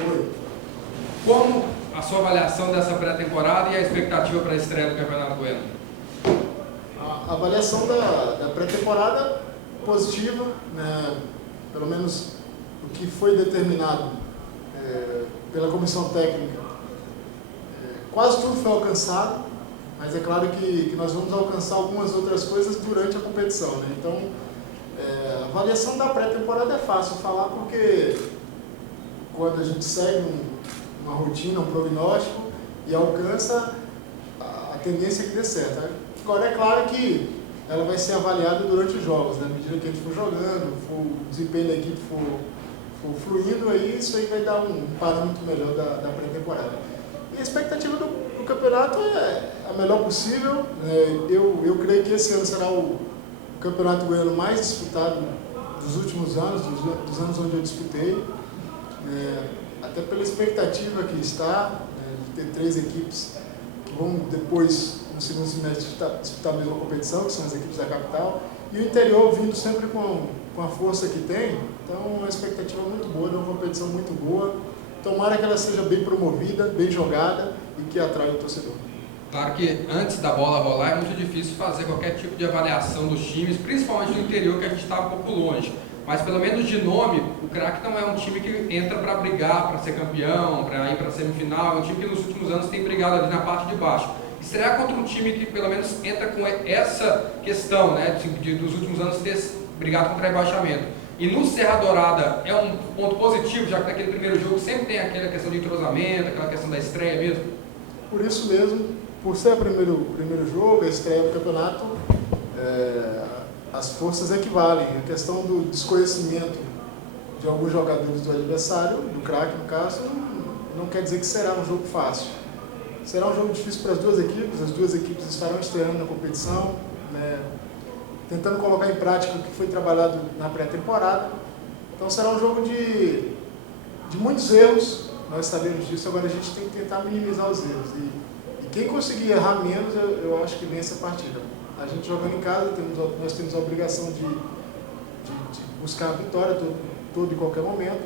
Oi. Como a sua avaliação dessa pré-temporada e a expectativa para a estreia do Campeonato Goiano? A avaliação da pré-temporada positiva, né? Pelo menos o que foi determinado pela comissão técnica. Quase tudo foi alcançado, mas é claro que nós vamos alcançar algumas outras coisas durante a competição, né? Então, a avaliação da pré-temporada é fácil falar porque quando a gente segue uma rotina, um prognóstico e alcança, a tendência é que dê certo. Agora, é claro que ela vai ser avaliada durante os jogos, né? À medida que a gente for jogando, o desempenho da equipe for fluindo, aí isso aí vai dar um parâmetro melhor da pré-temporada. E a expectativa do campeonato é a melhor possível. Eu creio que esse ano será o campeonato goiano mais disputado dos últimos anos, dos anos onde eu disputei. Até pela expectativa que está, de ter 3 equipes que vão depois, no segundo semestre, disputar a mesma competição, que são as equipes da capital, e o interior vindo sempre com a força que tem. Então, uma expectativa muito boa, uma competição muito boa. Tomara que ela seja bem promovida, bem jogada e que atraia o torcedor. Claro que antes da bola rolar é muito difícil fazer qualquer tipo de avaliação dos times, principalmente no interior, que a gente está um pouco longe. Mas pelo menos de nome, o Crack não é um time que entra para brigar, para ser campeão, para ir para a semifinal. É um time que nos últimos anos tem brigado ali na parte de baixo. Estrear contra um time que pelo menos entra com essa questão, né, dos últimos anos ter brigado contra rebaixamento. E no Serra Dourada é um ponto positivo, já que naquele primeiro jogo sempre tem aquela questão de entrosamento, aquela questão da estreia mesmo. Por isso mesmo, por ser o primeiro jogo, a estreia do campeonato, as forças equivalem. A questão do desconhecimento de alguns jogadores do adversário, do Crack no caso, não quer dizer que será um jogo fácil. Será um jogo difícil para as duas equipes estarão estreando na competição, né, tentando colocar em prática o que foi trabalhado na pré-temporada. Então será um jogo de muitos erros, nós sabemos disso, agora a gente tem que tentar minimizar os erros. E quem conseguir errar menos, eu acho que vence a partida. A gente jogando em casa, nós temos a obrigação de buscar a vitória todo e qualquer momento,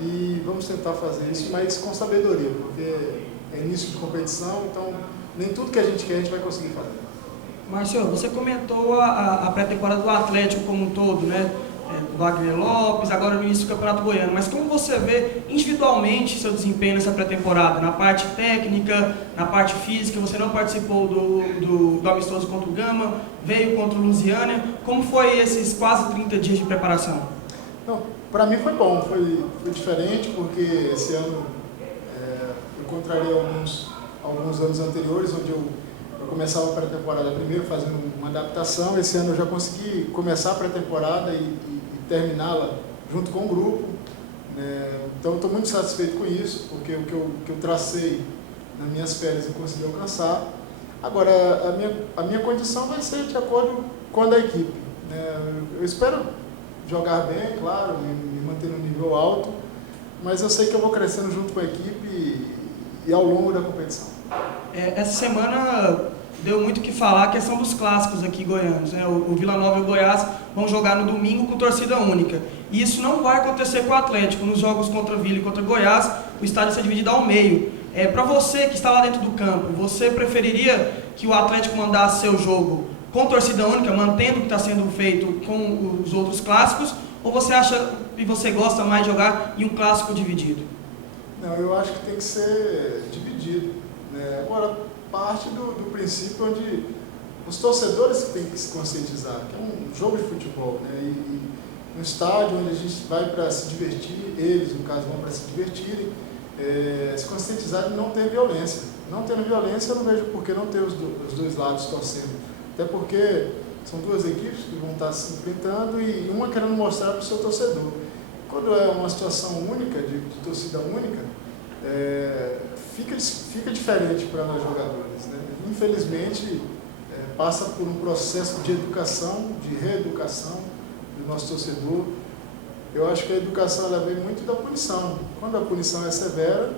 e vamos tentar fazer isso, mas com sabedoria, porque é início de competição, então nem tudo que a gente quer a gente vai conseguir fazer. Marcelo, você comentou a pré-temporada do Atlético como um todo, né? Do Wagner Lopes, agora no início do Campeonato Goiano, mas como você vê individualmente seu desempenho nessa pré-temporada? Na parte técnica, na parte física, você não participou do amistoso contra o Gama, veio contra o Lusiânia, como foi esses quase 30 dias de preparação? Não, para mim foi bom, foi diferente, porque esse ano eu contrariei alguns anos anteriores, onde eu começava a pré-temporada primeiro fazendo uma adaptação. Esse ano eu já consegui começar a pré-temporada e terminá-la junto com o grupo. Então eu estou muito satisfeito com isso, porque o que eu tracei nas minhas férias eu consegui alcançar. Agora, a minha condição vai ser de acordo com a da equipe. Eu espero jogar bem, claro, me manter no nível alto, mas eu sei que eu vou crescendo junto com a equipe e ao longo da competição. Essa semana deu muito o que falar a questão dos clássicos aqui goianos, né? O Vila Nova e o Goiás vão jogar no domingo com torcida única. E isso não vai acontecer com o Atlético. Nos jogos contra Vila e contra Goiás, o estádio vai ser dividido ao meio. Para você que está lá dentro do campo, você preferiria que o Atlético mandasse seu jogo com torcida única, mantendo o que está sendo feito com os outros clássicos, ou você acha e você gosta mais de jogar em um clássico dividido? Não, eu acho que tem que ser dividido. Agora, parte do princípio onde os torcedores têm que se conscientizar, que é um jogo de futebol, e um estádio onde a gente vai para se divertir, eles, no caso, vão para se divertirem, se conscientizar de não ter violência. Não tendo violência, eu não vejo por que não ter os dois lados torcendo. Até porque são duas equipes que vão estar se enfrentando e uma querendo mostrar para o seu torcedor. Quando é uma situação única, de torcida única, fica diferente para nós jogadores, né? Infelizmente, passa por um processo de educação, de reeducação do nosso torcedor. Eu acho que a educação ela vem muito da punição. Quando a punição é severa,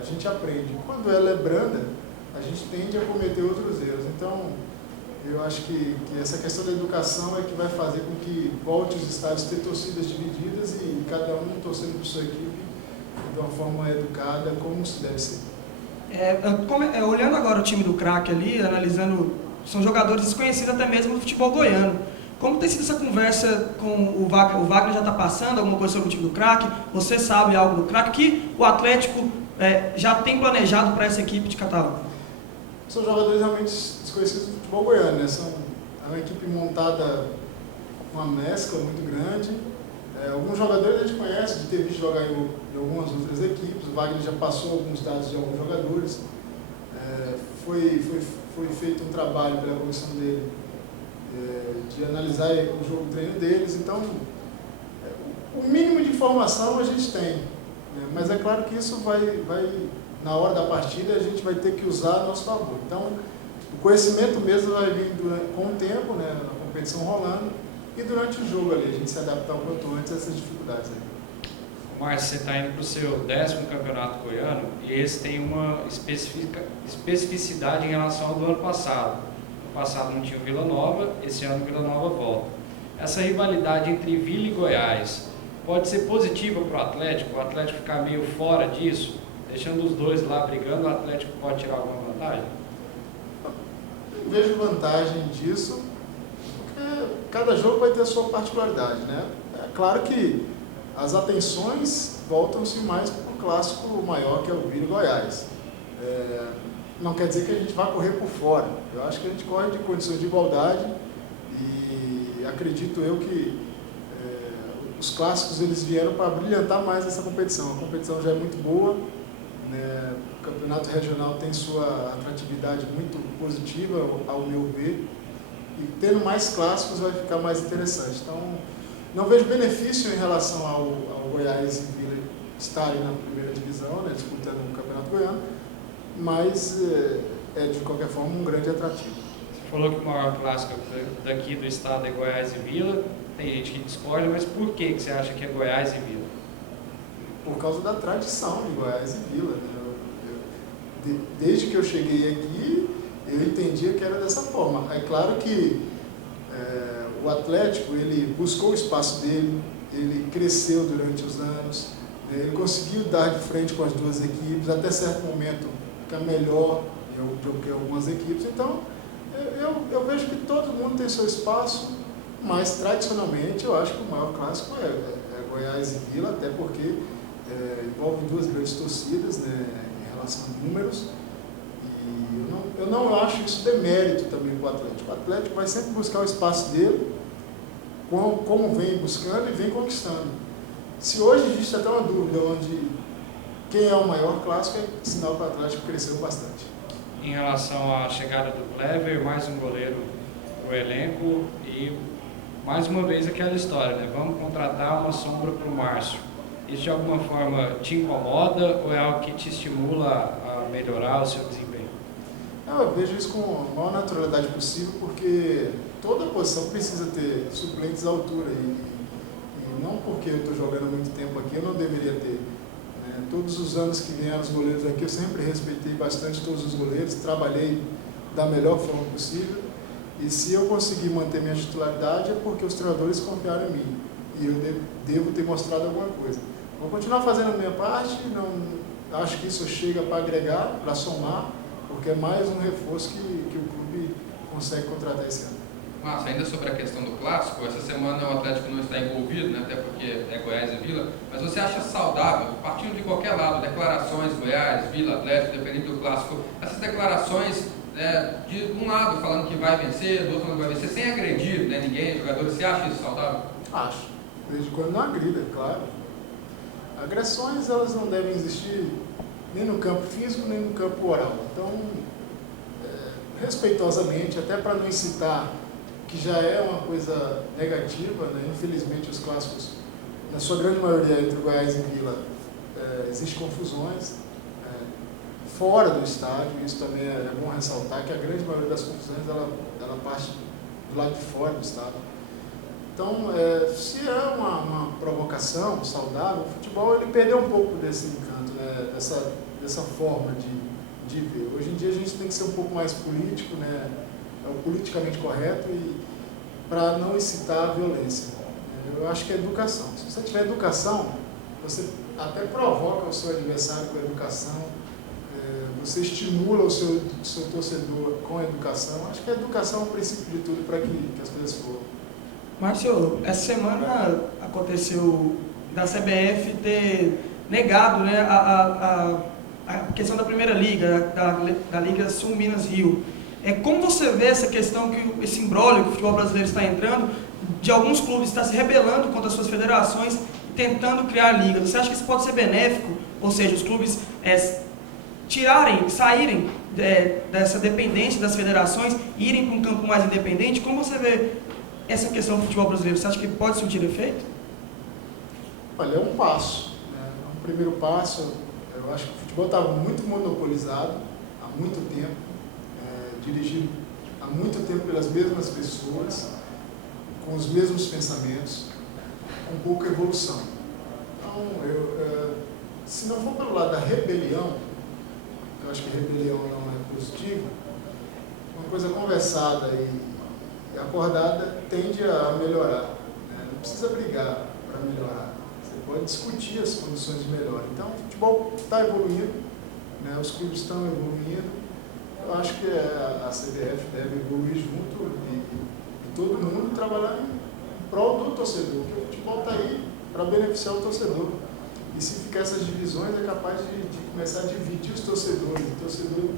a gente aprende. Quando ela é branda, a gente tende a cometer outros erros. Então, eu acho que essa questão da educação é que vai fazer com que volte os estádios a ter torcidas divididas e cada um torcendo por sua equipe de uma forma educada, como se deve ser. Olhando agora o time do Craque ali, analisando, são jogadores desconhecidos até mesmo do futebol goiano. Como tem sido essa conversa com o Wagner? O Wagner já está passando alguma coisa sobre o time do Craque? Você sabe algo do Craque que o Atlético já tem planejado para essa equipe de Catalão? São jogadores realmente desconhecidos do futebol goiano, né? É uma equipe montada com uma mescla muito grande. Alguns jogadores a gente conhece, de ter visto jogar em algumas outras equipes. O Wagner já passou alguns dados de alguns jogadores. Foi feito um trabalho pela comissão dele de analisar o jogo treino deles. Então, o mínimo de informação a gente tem, né? Mas é claro que isso vai, na hora da partida, a gente vai ter que usar a nosso favor. Então, o conhecimento mesmo vai vir com o tempo, né? A competição rolando, e durante o jogo ali, a gente se adaptar o quanto antes a essas dificuldades aí. Márcio, você está indo para o seu 10º campeonato goiano e esse tem uma especificidade em relação ao do ano passado. No passado não tinha o Vila Nova, esse ano o Vila Nova volta. Essa rivalidade entre Vila e Goiás pode ser positiva para o Atlético ficar meio fora disso, deixando os dois lá brigando, o Atlético pode tirar alguma vantagem? Não vejo vantagem disso, porque cada jogo vai ter a sua particularidade, né? É claro que as atenções voltam-se mais para o clássico maior, que é o Vila e Goiás. Não quer dizer que a gente vá correr por fora. Eu acho que a gente corre de condições de igualdade e acredito eu que os clássicos eles vieram para brilhantar mais essa competição. A competição já é muito boa, né? O campeonato regional tem sua atratividade muito positiva, ao meu ver, e tendo mais clássicos vai ficar mais interessante. Então, não vejo benefício em relação ao Goiás e Vila estarem na primeira divisão, né, disputando o Campeonato Goiano, mas de qualquer forma um grande atrativo. Você falou que o maior clássico daqui do estado é Goiás e Vila, tem gente que discorda, mas por que você acha que é Goiás e Vila? Por causa da tradição de Goiás e Vila, né? Desde que eu cheguei aqui, eu entendia que era dessa forma. É claro que o Atlético, ele buscou o espaço dele, ele cresceu durante os anos, ele conseguiu dar de frente com as duas equipes, até certo momento ficar melhor do que algumas equipes. Então, eu vejo que todo mundo tem seu espaço, mas tradicionalmente eu acho que o maior clássico é Goiás e Vila, até porque envolve duas grandes torcidas, né, em relação a números. E eu não acho isso demérito também para o Atlético. O Atlético vai sempre buscar o espaço dele, como vem buscando e vem conquistando. Se hoje existe até uma dúvida onde quem é o maior clássico, é sinal que o Atlético cresceu bastante. Em relação à chegada do Clever, mais um goleiro no elenco e mais uma vez aquela história, né? Vamos contratar uma sombra para o Márcio. Isso de alguma forma te incomoda ou é algo que te estimula a melhorar o seu desempenho? Eu vejo isso com a maior naturalidade possível, porque toda posição precisa ter suplentes à altura e não porque eu estou jogando há muito tempo aqui eu não deveria ter. Né? Todos os anos que vieram os goleiros aqui eu sempre respeitei bastante todos os goleiros, trabalhei da melhor forma possível e se eu conseguir manter minha titularidade é porque os treinadores confiaram em mim e eu devo ter mostrado alguma coisa. Vou continuar fazendo a minha parte, não acho que isso chega para agregar, para somar, porque é mais um reforço que o clube consegue contratar esse ano. Márcio, ainda sobre a questão do clássico, essa semana o Atlético não está envolvido, né, até porque é Goiás e Vila, mas você acha saudável, partindo de qualquer lado, declarações Goiás, Vila, Atlético, dependendo do clássico, essas declarações de um lado falando que vai vencer, do outro falando que vai vencer, sem agredir, né, ninguém, jogadores, você acha isso saudável? Acho. Desde quando não agrida, claro. Agressões, elas não devem existir nem no campo físico, nem no campo oral. Então, respeitosamente, até para não incitar, que já é uma coisa negativa, né? Infelizmente os clássicos, na sua grande maioria entre Goiás e Vila, existem confusões fora do estádio, isso também é bom ressaltar, que a grande maioria das confusões ela parte do lado de fora do estádio. Então, se é uma provocação saudável, o futebol ele perdeu um pouco desse encanto, né? dessa forma de ver. Hoje em dia a gente tem que ser um pouco mais político, né? É o politicamente correto e para não incitar a violência. Eu acho que é educação. Se você tiver educação, você até provoca o seu adversário com a educação, você estimula o seu torcedor com a educação. Acho que a educação é o princípio de tudo para que as coisas fluam. Márcio, essa semana aconteceu da CBF ter negado, né, a questão da Primeira Liga, da Liga Sul Minas Rio. Como você vê essa questão, esse imbróglio que o futebol brasileiro está entrando, de alguns clubes estar se rebelando contra as suas federações e tentando criar ligas? Você acha que isso pode ser benéfico? Ou seja, os clubes saírem dessa dependência das federações e irem para um campo mais independente? Como você vê essa questão do futebol brasileiro? Você acha que pode surtir efeito? Olha, é um passo, né? É um primeiro passo. Eu acho que o futebol estava muito monopolizado há muito tempo, dirigido há muito tempo pelas mesmas pessoas, com os mesmos pensamentos, com pouca evolução. Então, se não for pelo lado da rebelião, eu acho que rebelião não é positivo, uma coisa conversada e acordada tende a melhorar, né? Não precisa brigar para melhorar, você pode discutir as condições de melhora. Então, o futebol está evoluindo, né? Os clubes estão evoluindo. Eu acho que a CBF deve evoluir junto e todo mundo trabalhar em prol do torcedor, porque o futebol está aí para beneficiar o torcedor. E se ficar essas divisões, é capaz de começar a dividir os torcedores. O torcedor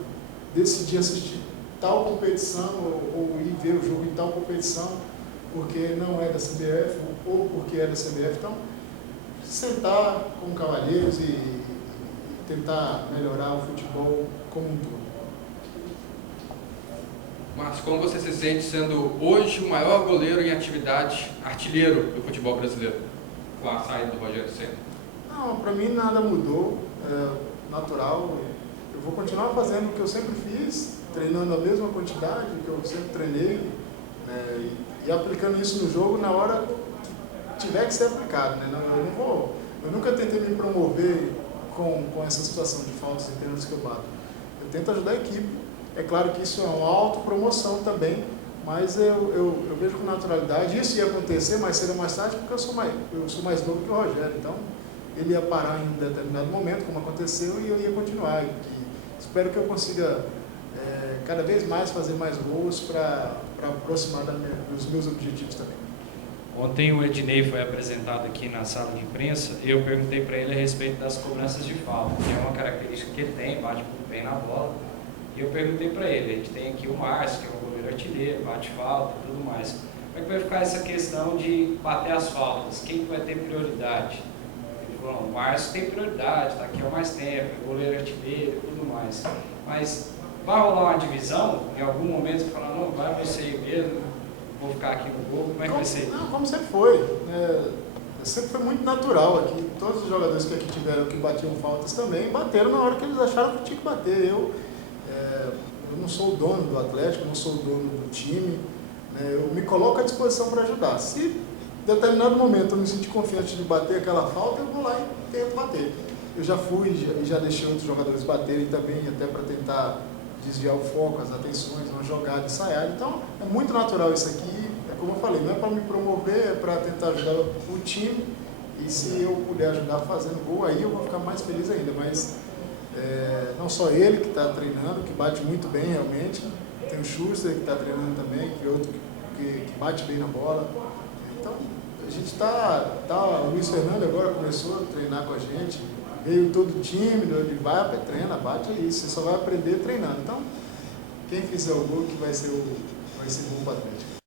decidir assistir tal competição ou ir ver o jogo em tal competição porque não é da CBF ou porque é da CBF. Então, sentar como cavalheiros e tentar melhorar o futebol como um todo. Márcio, como você se sente sendo hoje o maior goleiro em atividade, artilheiro do futebol brasileiro, com a saída do Rogério Ceni? Não, para mim nada mudou, natural. Eu vou continuar fazendo o que eu sempre fiz, treinando a mesma quantidade que eu sempre treinei, né, e aplicando isso no jogo na hora que tiver que ser aplicado, né? Eu nunca tentei me promover com essa situação de faltas e pênaltis que eu bato. Eu tento ajudar a equipe. É claro que isso é uma autopromoção também, mas eu vejo com naturalidade. Isso ia acontecer mais cedo ou mais tarde, porque eu sou mais novo que o Rogério. Então, ele ia parar em um determinado momento, como aconteceu, e eu ia continuar. E espero que eu consiga cada vez mais fazer mais gols para aproximar dos meus objetivos também. Ontem o Ednei foi apresentado aqui na sala de imprensa e eu perguntei para ele a respeito das cobranças de falta, que é uma característica que ele tem, bate muito bem na bola. E eu perguntei para ele, a gente tem aqui o Márcio, que é o goleiro artilheiro, bate falta e tudo mais. Como é que vai ficar essa questão de bater as faltas? Quem vai ter prioridade? Ele falou, o Márcio tem prioridade, está aqui há mais tempo, é goleiro artilheiro e tudo mais. Mas vai rolar uma divisão? Em algum momento você fala, não, vai você mesmo, vou ficar aqui no gol, como é que vai ser? Não, como sempre foi. Sempre foi muito natural aqui. Todos os jogadores que aqui tiveram que batiam faltas também, bateram na hora que eles acharam que tinha que bater. Eu não sou o dono do Atlético, não sou o dono do time, né? Eu me coloco à disposição para ajudar. Se em determinado momento eu me sentir confiante de bater aquela falta, eu vou lá e tento bater. Eu já fui e já deixei outros jogadores baterem também, até para tentar desviar o foco, as atenções, uma jogada ensaiada. Então, é muito natural isso aqui. É como eu falei, não é para me promover, é para tentar ajudar o time. E se eu puder ajudar fazendo gol, aí eu vou ficar mais feliz ainda. Mas não só ele que está treinando, que bate muito bem realmente, tem o Schuster que está treinando também, que é outro que bate bem na bola. Então, a gente o Luiz Fernando agora começou a treinar com a gente, veio todo tímido, ele vai, treina, bate, é isso, você só vai aprender treinando. Então, quem fizer o gol que vai ser bom para o Atlético.